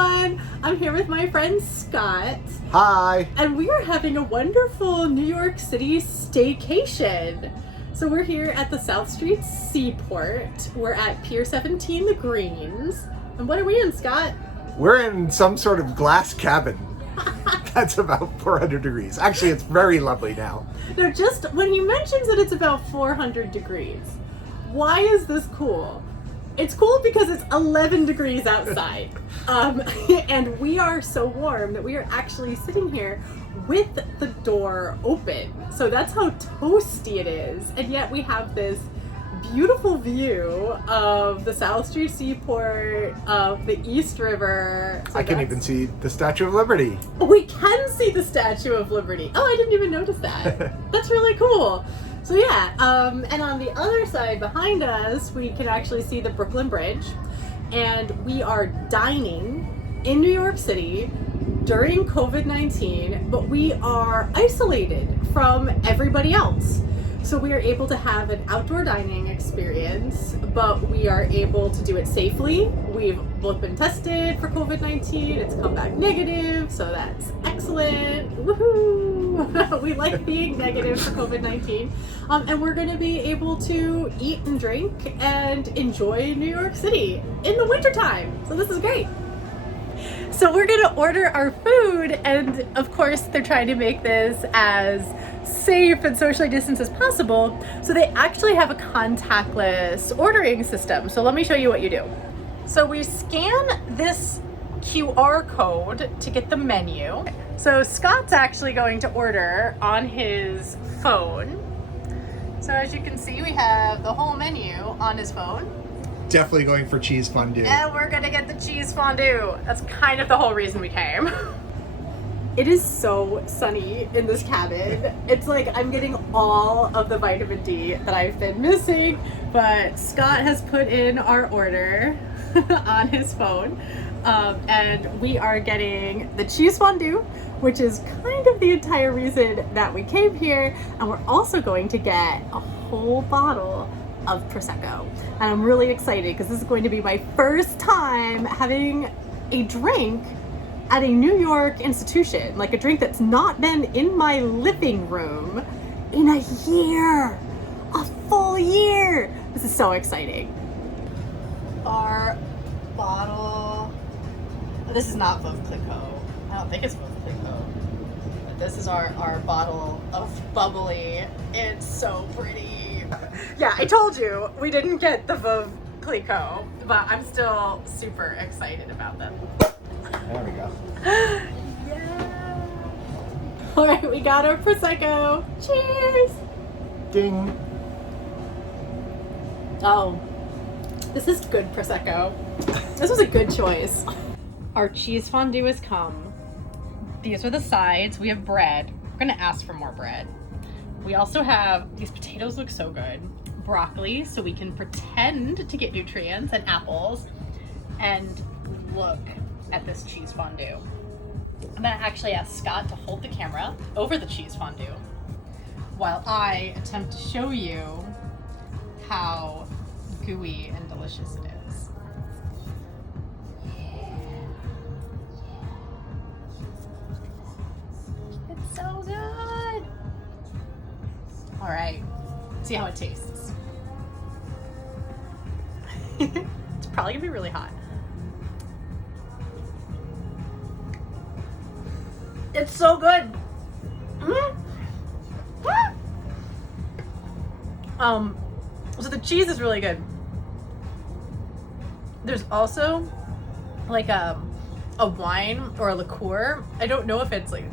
everyone. I'm here with my friend Scott. Hi. And we are having a wonderful New York City staycation. So we're here at the South Street Seaport. We're at Pier 17, the Greens. And what are we in, Scott? We're in some sort of glass cabin. That's about 400 degrees. Actually, it's very lovely now. No, just when he mentions that it's about 400 degrees, why is this cool? It's cool because it's 11 degrees outside. And we are so warm that we are actually sitting here with the door open. So that's how toasty it is. And yet we have this beautiful view of the South Street Seaport, of the East River. So I can even see the Statue of Liberty. We can see the Statue of Liberty. Oh, I didn't even notice that. That's really cool. So yeah, and on the other side behind us, we can actually see the Brooklyn Bridge. And we are dining in New York City during COVID-19, but we are isolated from everybody else. So we are able to have an outdoor dining experience, but we are able to do it safely. We've both been tested for COVID-19. It's come back negative, so that's excellent. Woohoo! We like being negative for COVID-19. And we're gonna be able to eat and drink and enjoy New York City in the wintertime. So this is great. So we're gonna order our food, and of course they're trying to make this as safe and socially distanced as possible. So they actually have a contactless ordering system. So let me show you what you do. So we scan this QR code to get the menu. So Scott's actually going to order on his phone. So as you can see, we have the whole menu on his phone. Definitely going for cheese fondue. And we're gonna get the cheese fondue. That's kind of the whole reason we came. It is so sunny in this cabin. It's like I'm getting all of the vitamin D that I've been missing, but Scott has put in our order on his phone. And we are getting the cheese fondue, which is kind of the entire reason that we came here. And we're also going to get a whole bottle of Prosecco. And I'm really excited because this is going to be my first time having a drink at a New York institution, like a drink that's not been in my living room in a year, a full year. This is so exciting. Our bottle, this is not Veuve Clicquot. I don't think it's Veuve Clicquot. But this is our bottle of bubbly. It's so pretty. Yeah, I told you we didn't get the Veuve Clicquot, but I'm still super excited about them. There we go. Yeah. All right, we got our Prosecco. Cheers. Ding. Oh, this is good Prosecco. This was a good choice. Our cheese fondue has come. These are the sides. We have bread. We're gonna ask for more bread. We also have, these potatoes look so good, broccoli, so we can pretend to get nutrients, and apples. And look at this cheese fondue. I'm gonna actually ask Scott to hold the camera over the cheese fondue while I attempt to show you how gooey and delicious it is. It's so good. All right, see how it tastes. It's probably gonna be really hot. It's so good. So the cheese is really good. There's also like a wine or a liqueur. I don't know if it's like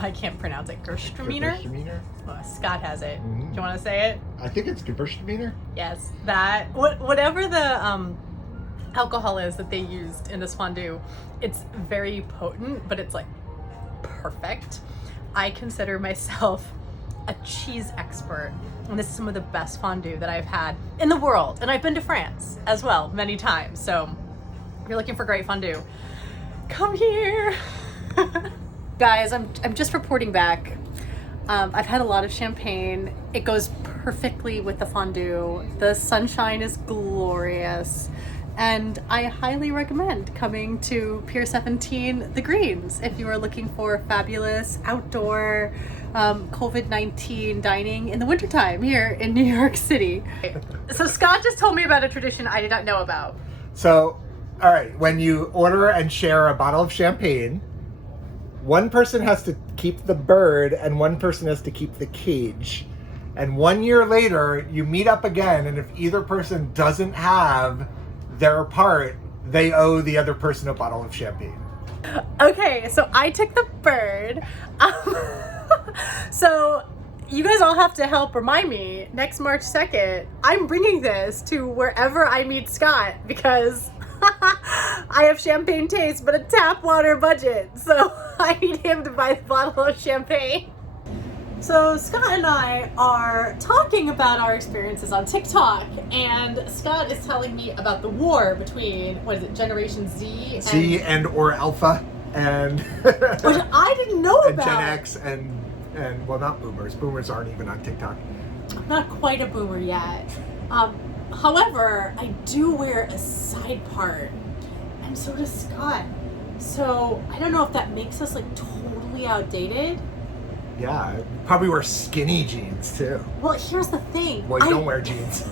I can't pronounce it. Gewürztraminer? Gewürztraminer? Oh, Scott has it. Mm-hmm. Do you want to say it? I think it's Gewürztraminer. Yes, that. Whatever the alcohol is that they used in this fondue, it's very potent, but it's like perfect. I consider myself a cheese expert, and this is some of the best fondue that I've had in the world. And I've been to France as well many times. So if you're looking for great fondue, come here. Guys, I'm just reporting back. I've had a lot of champagne. It goes perfectly with the fondue. The sunshine is glorious. And I highly recommend coming to Pier 17, The Greens, if you are looking for fabulous outdoor COVID-19 dining in the wintertime here in New York City. So Scott just told me about a tradition I did not know about. So, all right, when you order and share a bottle of champagne, one person has to keep the bird and one person has to keep the cage. And 1 year later, you meet up again, and if either person doesn't have their part, they owe the other person a bottle of champagne. Okay, so I took the bird. So you guys all have to help remind me next March 2nd, I'm bringing this to wherever I meet Scott because I have champagne taste but a tap water budget. So I need him to buy the bottle of champagne. So Scott and I are talking about our experiences on TikTok, and Scott is telling me about the war between, what is it, Generation Z and or Alpha and which I didn't know and about. Gen X and well, not boomers. Boomers aren't even on TikTok. I'm not quite a boomer yet. However, I do wear a side part, and so does Scott. So I don't know if that makes us like totally outdated. Yeah, probably wear skinny jeans too. Well, here's the thing. Well, you don't wear jeans.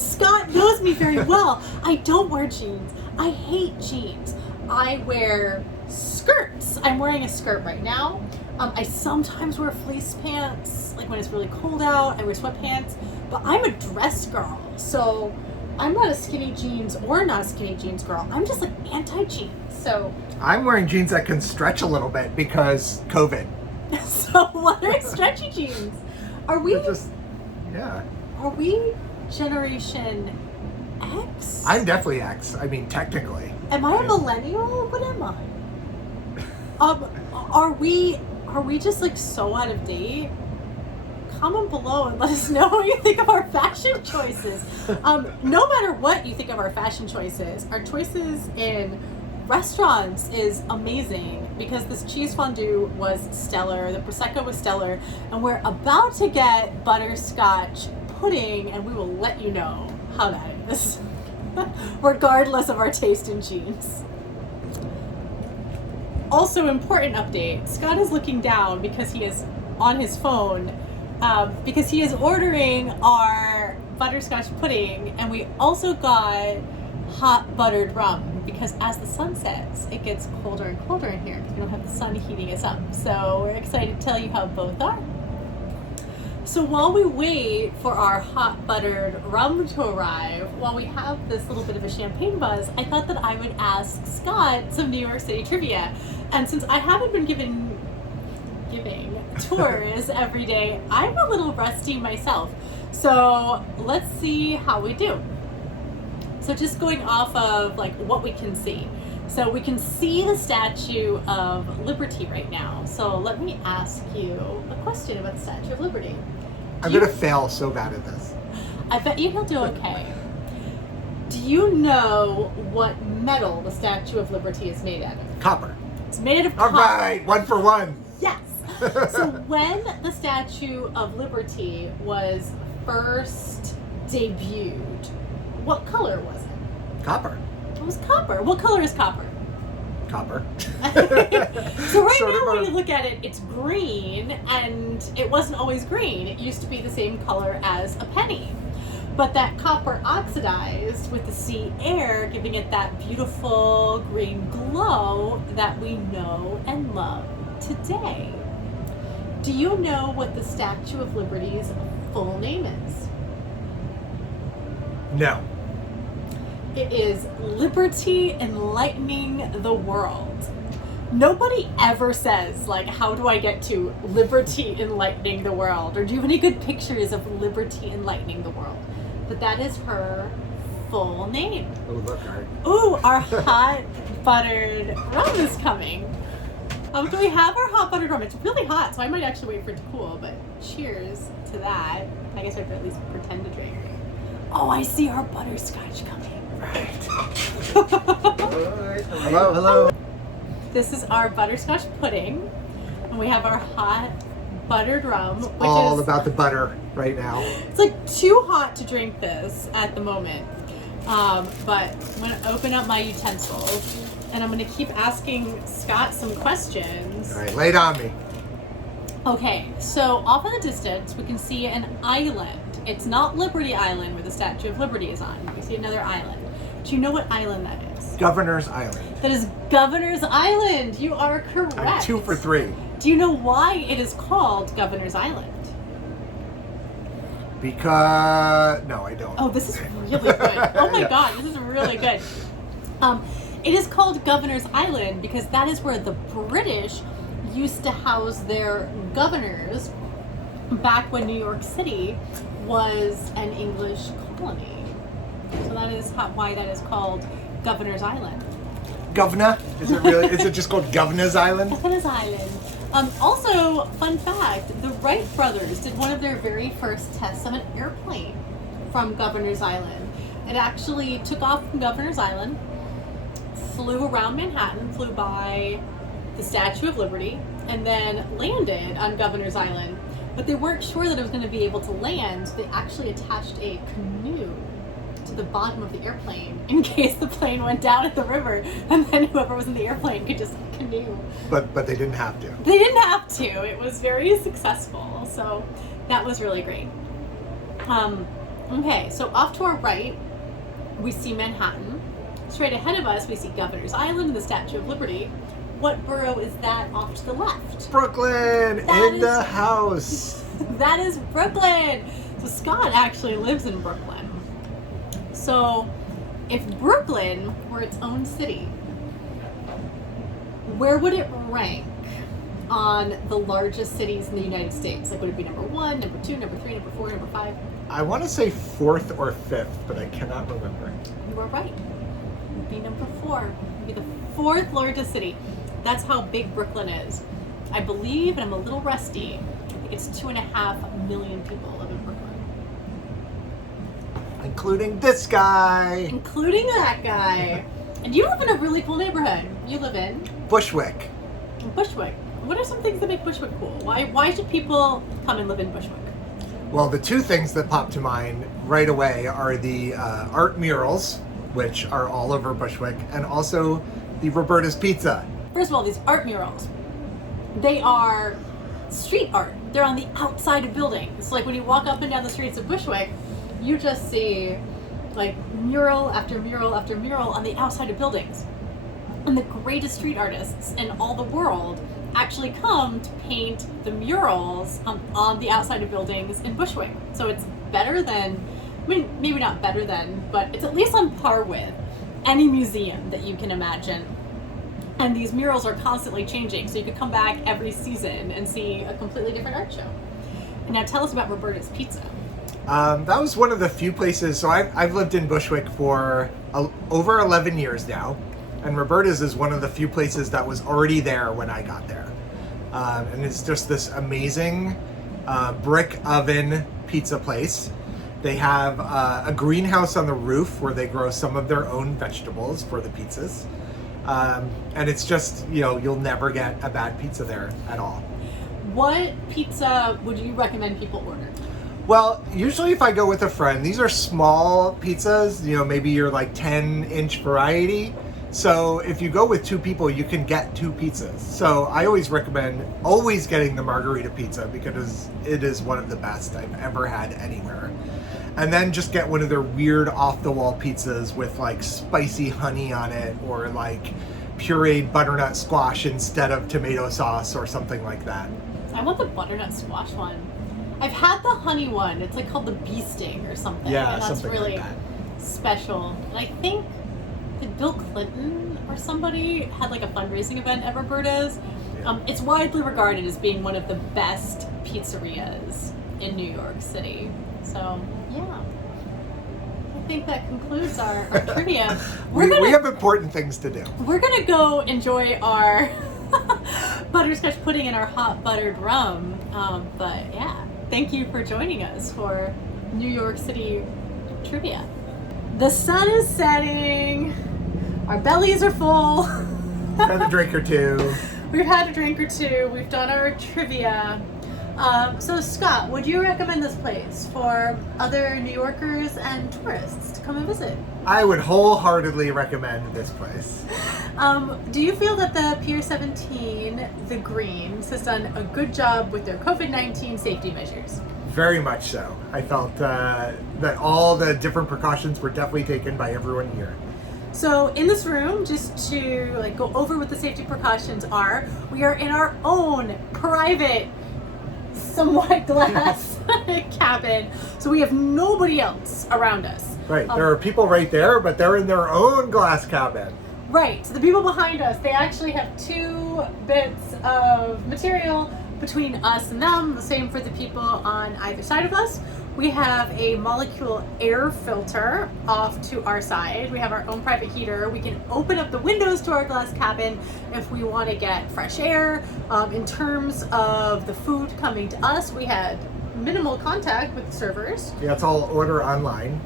Scott knows me very well. I don't wear jeans. I hate jeans. I wear skirts. I'm wearing a skirt right now. I sometimes wear fleece pants, like when it's really cold out. I wear sweatpants, but I'm a dress girl. So I'm not a skinny jeans or not a skinny jeans girl. I'm just like anti-jeans. So I'm wearing jeans that can stretch a little bit because COVID. So what are stretchy jeans? Are we yeah. Are we Generation X? I'm definitely X. I mean, technically. Am I a millennial? What am I? Are we just like so out of date? Comment below and let us know what you think of our fashion choices. No matter what you think of our fashion choices, our choices in restaurants is amazing because this cheese fondue was stellar, the prosecco was stellar, and we're about to get butterscotch pudding, and we will let you know how that is, regardless of our taste in jeans. Also, important update: Scott is looking down because he is on his phone, because he is ordering our butterscotch pudding, and we also got hot buttered rum because as the sun sets, it gets colder and colder in here because we don't have the sun heating us up. So we're excited to tell you how both are. So while we wait for our hot buttered rum to arrive, while we have this little bit of a champagne buzz, I thought that I would ask Scott some New York City trivia. And since I haven't been giving tours every day, I'm a little rusty myself. So let's see how we do. So just going off of like what we can see. So we can see the Statue of Liberty right now. So let me ask you a question about the Statue of Liberty. I'm going to fail so bad at this. I bet you he'll do okay. Do you know what metal the Statue of Liberty is made out of? Copper. It's made out of All copper. right, 1 for 1. Yes. So when the Statue of Liberty was first debuted, what color was it? Copper. It was copper. What color is copper? Copper. So right now when you look at it, it's green, and it wasn't always green. It used to be the same color as a penny. But that copper oxidized with the sea air, giving it that beautiful green glow that we know and love today. Do you know what the Statue of Liberty's full name is? No. It is Liberty Enlightening the World. Nobody ever says, like, how do I get to Liberty Enlightening the World? Or do you have any good pictures of Liberty Enlightening the World? But that is her full name. Oh, look, Art. Ooh, our hot buttered rum is coming. Do we have our hot buttered rum? It's really hot, so I might actually wait for it to cool, but cheers to that. I guess I could at least pretend to drink. Oh, I see our butterscotch coming. Right. Hello, hello. This is our butterscotch pudding, and we have our hot buttered rum, which All is about the butter right now. it's like too hot to drink this at the moment. But I'm going to open up my utensils and I'm going to keep asking Scott some questions. All right, lay it on me. Okay, so off in the distance, we can see an island. It's not Liberty Island where the Statue of Liberty is on. We see another island. Do you know what island that is? Governor's Island. That is Governor's Island. You are correct. I'm 2 for 3. Do you know why it is called Governor's Island? Because... No, I don't. Oh, this is really good. Oh my God, this is really good. It is called Governor's Island because that is where the British used to house their governors back when New York City was an English colony. So that is why that is called Governor's Island. Governor? Is it really? Is it just called Governor's Island? Governor's Island. Also, fun fact, the Wright brothers did one of their very first tests of an airplane from Governor's Island. It actually took off from Governor's Island, flew around Manhattan, flew by the Statue of Liberty, and then landed on Governor's Island. But they weren't sure that it was going to be able to land, so they actually attached a canoe to the bottom of the airplane in case the plane went down in the river, and then whoever was in the airplane could just canoe. But they didn't have to. They didn't have to. It was very successful, so that was really great. Okay, so off to our right, we see Manhattan. Straight ahead of us, we see Governor's Island and the Statue of Liberty. What borough is that off to the left? Brooklyn! In the house! That is Brooklyn! So Scott actually lives in Brooklyn. So if Brooklyn were its own city, where would it rank on the largest cities in the United States? Like, would it be number 1, number 2, number 3, number 4, number 5? I want to say 4th or 5th, but I cannot remember. You are right. It would be number 4. It would be the 4th largest city. That's how big Brooklyn is. I believe, and I'm a little rusty, I think it's 2.5 million people live in Brooklyn. Including this guy! Including that guy. And you live in a really cool neighborhood. You live in Bushwick. Bushwick. What are some things that make Bushwick cool? Why should people come and live in Bushwick? Well, the 2 things that pop to mind right away are the art murals, which are all over Bushwick, and also the Roberta's Pizza. First of all, these art murals, they are street art. They're on the outside of buildings. Like when you walk up and down the streets of Bushwick, you just see like mural after mural after mural on the outside of buildings. And the greatest street artists in all the world actually come to paint the murals on the outside of buildings in Bushwick. So it's better than, I mean, maybe not better than, but it's at least on par with any museum that you can imagine. And these murals are constantly changing, so you could come back every season and see a completely different art show. And now tell us about Roberta's Pizza. That was one of the few places, so I've lived in Bushwick for over 11 years now, and Roberta's is one of the few places that was already there when I got there. And it's just this amazing brick oven pizza place. They have a greenhouse on the roof where they grow some of their own vegetables for the pizzas. And it's just, you'll never get a bad pizza there at all. What pizza would you recommend people order? Well, usually if I go with a friend, these are small pizzas, maybe your like 10-inch variety. So if you go with 2 people, you can get 2 pizzas. So I always recommend always getting the margarita pizza because it is one of the best I've ever had anywhere. And then just get one of their weird off-the-wall pizzas with like spicy honey on it or like pureed butternut squash instead of tomato sauce or something like that. I want the butternut squash one. I've had the honey one. It's like called the bee sting or something. Yeah, and that's something really like that. special. And I think, did Bill Clinton or somebody had like a fundraising event at Roberta's? Yeah. It's widely regarded as being one of the best pizzerias in New York City. So, yeah. I think that concludes our trivia. We have important things to do. We're going to go enjoy our butterscotch pudding and our hot buttered rum. But yeah, thank you for joining us for New York City trivia. The sun is setting. Our bellies are full. Had a drink or 2. We've had a drink or 2. We've done our trivia. So Scott, would you recommend this place for other New Yorkers and tourists to come and visit? I would wholeheartedly recommend this place. Do you feel that the Pier 17, the Greens, has done a good job with their COVID-19 safety measures? Very much so. I felt that all the different precautions were definitely taken by everyone here. So in this room, just to go over what the safety precautions are, we are in our own private, somewhat glass cabin. So we have nobody else around us. Right. There are people right there, but they're in their own glass cabin. Right. So the people behind us, they actually have 2 bits of material between us and them. The same for the people on either side of us. We have a molecule air filter off to our side. We have our own private heater. We can open up the windows to our glass cabin if we want to get fresh air. In terms of the food coming to us, we had minimal contact with the servers. Yeah, it's all order online.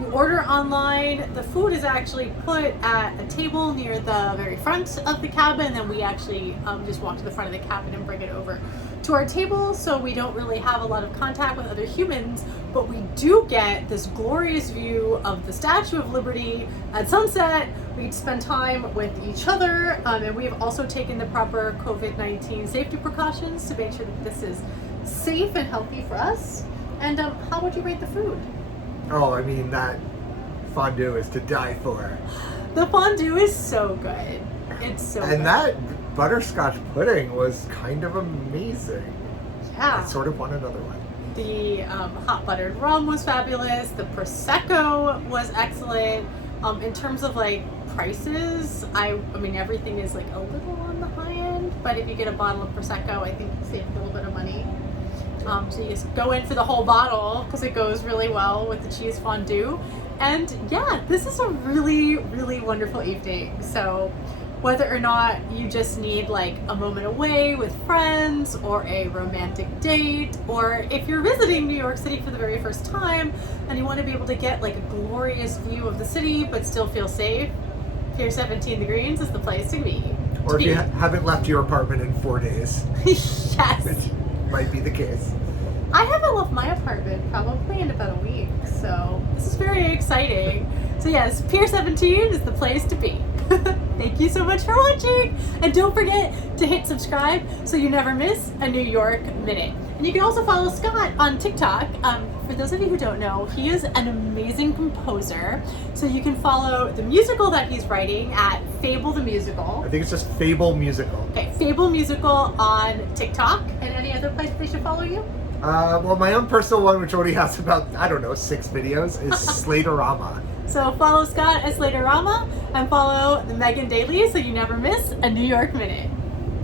You order online. The food is actually put at a table near the very front of the cabin, and we actually just walk to the front of the cabin and bring it over to our table, so we don't really have a lot of contact with other humans, but we do get this glorious view of the Statue of Liberty at sunset. We get to spend time with each other, and we have also taken the proper COVID-19 safety precautions to make sure that this is safe and healthy for us. And how would you rate the food? Oh, I mean, that fondue is to die for. The fondue is so good. It's so good. And that butterscotch pudding was kind of amazing. Yeah. I sort of want another one. The hot buttered rum was fabulous. The Prosecco was excellent. In terms of prices, I mean everything is a little on the high end, but if you get a bottle of Prosecco, I think you save a little bit of money. So you just go in for the whole bottle because it goes really well with the cheese fondue. And yeah, this is a really, really wonderful evening. So whether or not you just need a moment away with friends or a romantic date, or if you're visiting New York City for the very first time and you want to be able to get a glorious view of the city but still feel safe, Pier 17 the Greens is the place to be. Or if you haven't left your apartment in 4 days. Yes. Which might be the case. I haven't left my apartment probably in about a week, so this is very exciting. So yes, Pier 17 is the place to be. Thank you so much for watching, and don't forget to hit subscribe so you never miss a New York Minute. And you can also follow Scott on TikTok. For those of you who don't know, he is an amazing composer, so you can follow the musical that he's writing at Fable the Musical. I think it's just Fable Musical. Okay, Fable Musical on TikTok. And any other place they should follow you? Well, my own personal one, which already has about, 6 videos, is Slaterama. So follow Scott at Slaterama and follow the Megan Daily so you never miss a New York Minute.